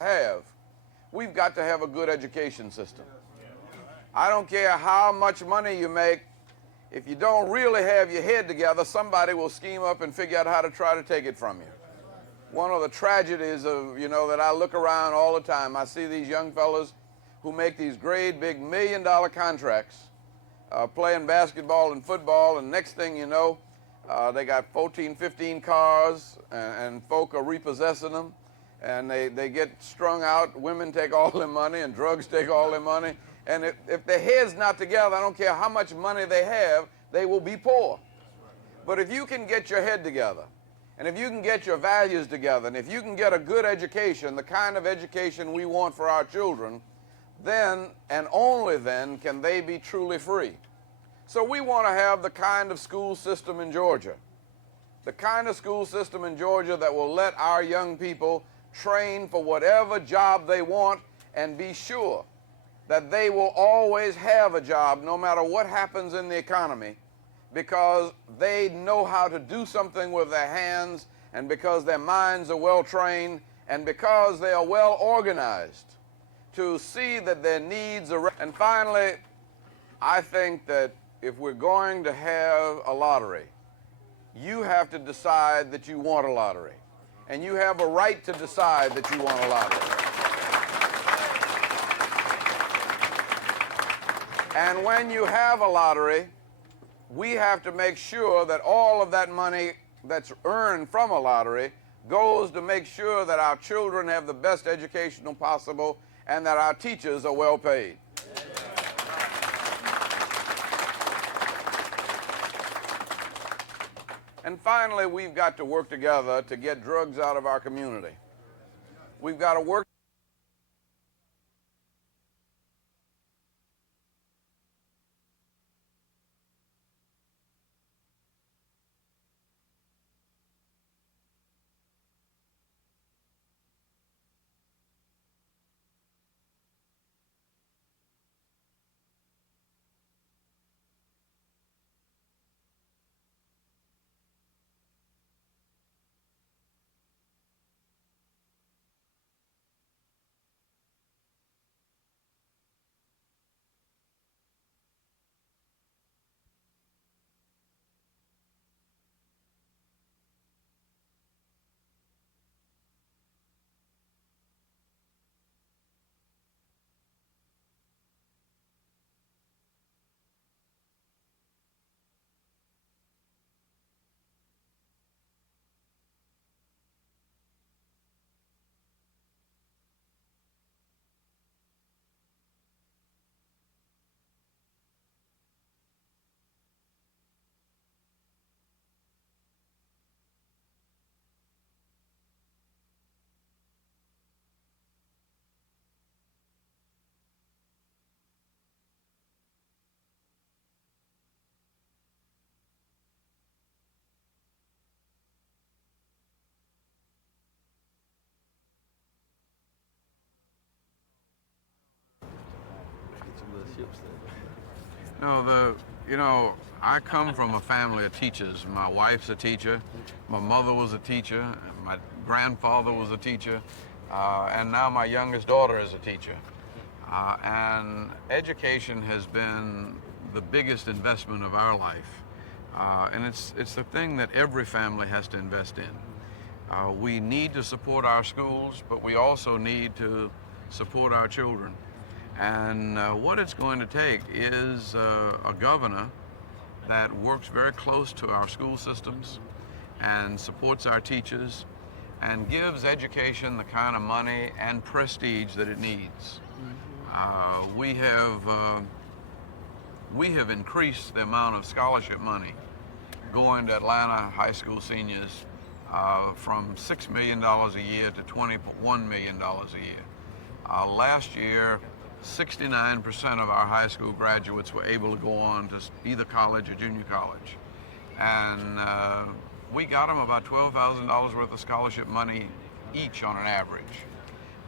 have. We've got to have a good education system. I don't care how much money you make, if you don't really have your head together, somebody will scheme up and figure out how to try to take it from you. One of the tragedies of, that I look around all the time, I see these young fellas who make these great big $1 million contracts playing basketball and football, and next thing you know, they got 14, 15 cars, and folk are repossessing them, and they get strung out. Women take all their money, and drugs take all their money. And if their head's not together, I don't care how much money they have, they will be poor. But if you can get your head together, and if you can get your values together, and if you can get a good education, the kind of education we want for our children, then and only then can they be truly free. So we want to have the kind of school system in Georgia, the kind of school system in Georgia that will let our young people train for whatever job they want and be sure that they will always have a job no matter what happens in the economy, because they know how to do something with their hands, and because their minds are well trained, and because they are well organized to see that their needs are. And finally, I think that if we're going to have a lottery, you have to decide that you want a lottery. And you have a right to decide that you want a lottery. And when you have a lottery, we have to make sure that all of that money that's earned from a lottery goes to make sure that our children have the best education possible and that our teachers are well paid. And finally, we've got to work together to get drugs out of our community. We've got to work. No, I come from a family of teachers. My wife's a teacher, my mother was a teacher, my grandfather was a teacher, and now my youngest daughter is a teacher. And education has been the biggest investment of our life. And it's the thing that every family has to invest in. We need to support our schools, but we also need to support our children. And what it's going to take is a governor that works very close to our school systems and supports our teachers and gives education the kind of money and prestige that it needs. We have increased the amount of scholarship money going to Atlanta high school seniors from $6 million a year to $21 million a year. Last year, 69% of our high school graduates were able to go on to either college or junior college. And we got them about $12,000 worth of scholarship money each on an average.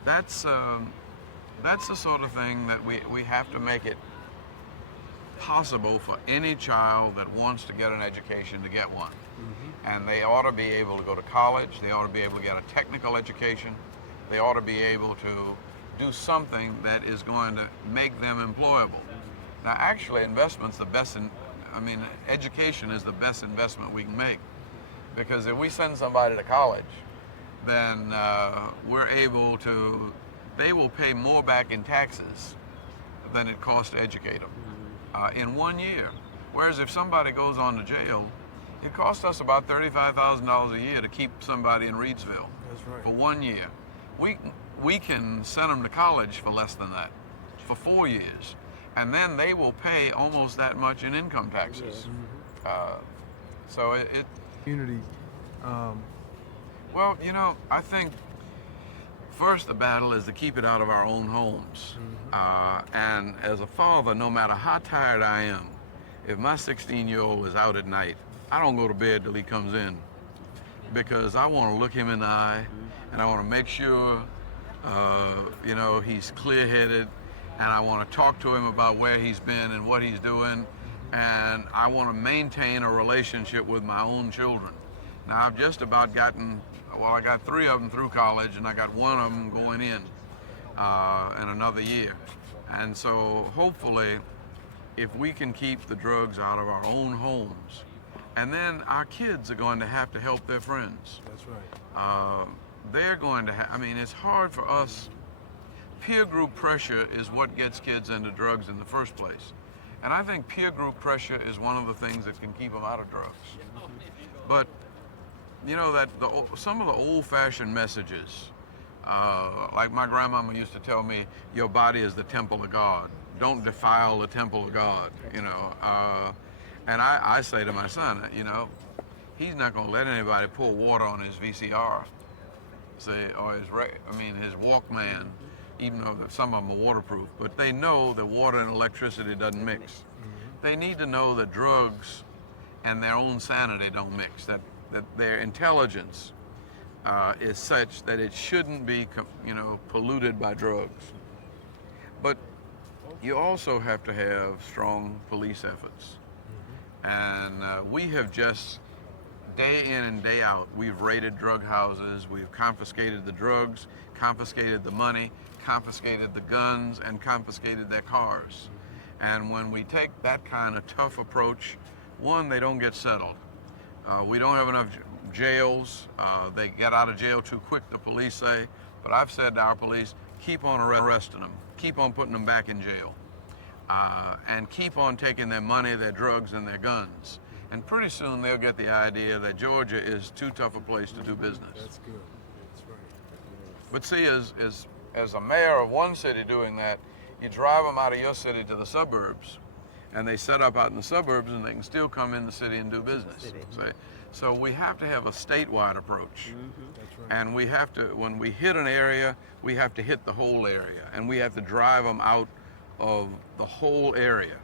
That's the sort of thing that we have to make it possible for any child that wants to get an education to get one. And they ought to be able to go to college, they ought to be able to get a technical education, they ought to be able to do something that is going to make them employable. Now, actually, investment's the best, education is the best investment we can make. Because if we send somebody to college, then we're able to, they will pay more back in taxes than it costs to educate them in 1 year. Whereas if somebody goes on to jail, it costs us about $35,000 a year to keep somebody in Reidsville. That's right. For 1 year. We can send them to college for less than that, for 4 years. And then they will pay almost that much in income taxes. So it Community. Well, you know, I think first the battle is to keep it out of our own homes. And as a father, no matter how tired I am, if my 16-year-old is out at night, I don't go to bed till he comes in, because I want to look him in the eye, and I want to make sure, you know, he's clear-headed, and I want to talk to him about where he's been and what he's doing, and I want to maintain a relationship with my own children. Now, I've just about gotten, well, I got 3 of them through college, and I got 1 of them going in another year. And so hopefully, if we can keep the drugs out of our own homes, and then our kids are going to have to help their friends. That's right. They're going to have, I mean, it's hard for us. Peer group pressure is what gets kids into drugs in the first place. And I think peer group pressure is one of the things that can keep them out of drugs. But, you know, that some of the old-fashioned messages, like my grandmama used to tell me, your body is the temple of God. Don't defile the temple of God, you know. And I say to my son, you know, he's not going to let anybody pour water on his VCR, say, or his Walkman, even though some of them are waterproof. But they know that water and electricity doesn't mix. They need to know that drugs and their own sanity don't mix, that their intelligence is such that it shouldn't be, you know, polluted by drugs. But you also have to have strong police efforts. And we have just, day in and day out, we've raided drug houses, we've confiscated the drugs, confiscated the money, confiscated the guns, and confiscated their cars. And when we take that kind of tough approach, one, they don't get settled. We don't have enough jails. They get out of jail too quick, the police say. But I've said to our police, keep on arresting them, keep on putting them back in jail. And keep on taking their money, their drugs, and their guns. And pretty soon they'll get the idea that Georgia is too tough a place to do business. That's good. That's right. But see, as a mayor of one city doing that, you drive them out of your city to the suburbs, and they set up out in the suburbs, and they can still come in the city and do business. See? So we have to have a statewide approach. That's right. And we have to, when we hit an area, we have to hit the whole area, and we have to drive them out of the whole area,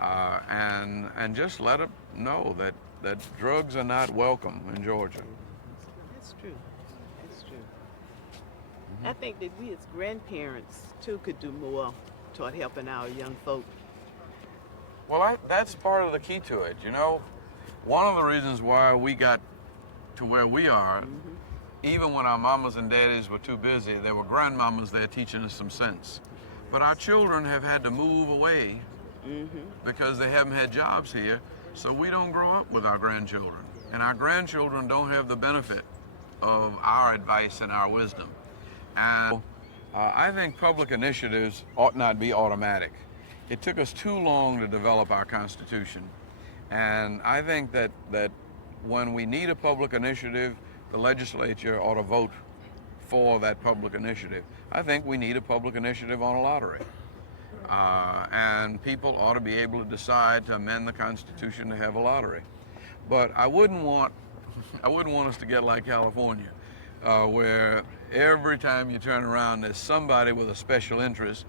and just let them know that drugs are not welcome in Georgia. That's true. That's true. I think that we as grandparents too could do more toward helping our young folk. Well, that's part of the key to it. You know, one of the reasons why we got to where we are, even when our mamas and daddies were too busy, there were grandmamas there teaching us some sense. But our children have had to move away because they haven't had jobs here, so we don't grow up with our grandchildren. And our grandchildren don't have the benefit of our advice and our wisdom. And I think public initiatives ought not be automatic. It took us too long to develop our Constitution. And I think that when we need a public initiative, the legislature ought to vote for that public initiative. I think we need a public initiative on a lottery. And people ought to be able to decide to amend the Constitution to have a lottery. But I wouldn't want us to get like California, where every time you turn around, there's somebody with a special interest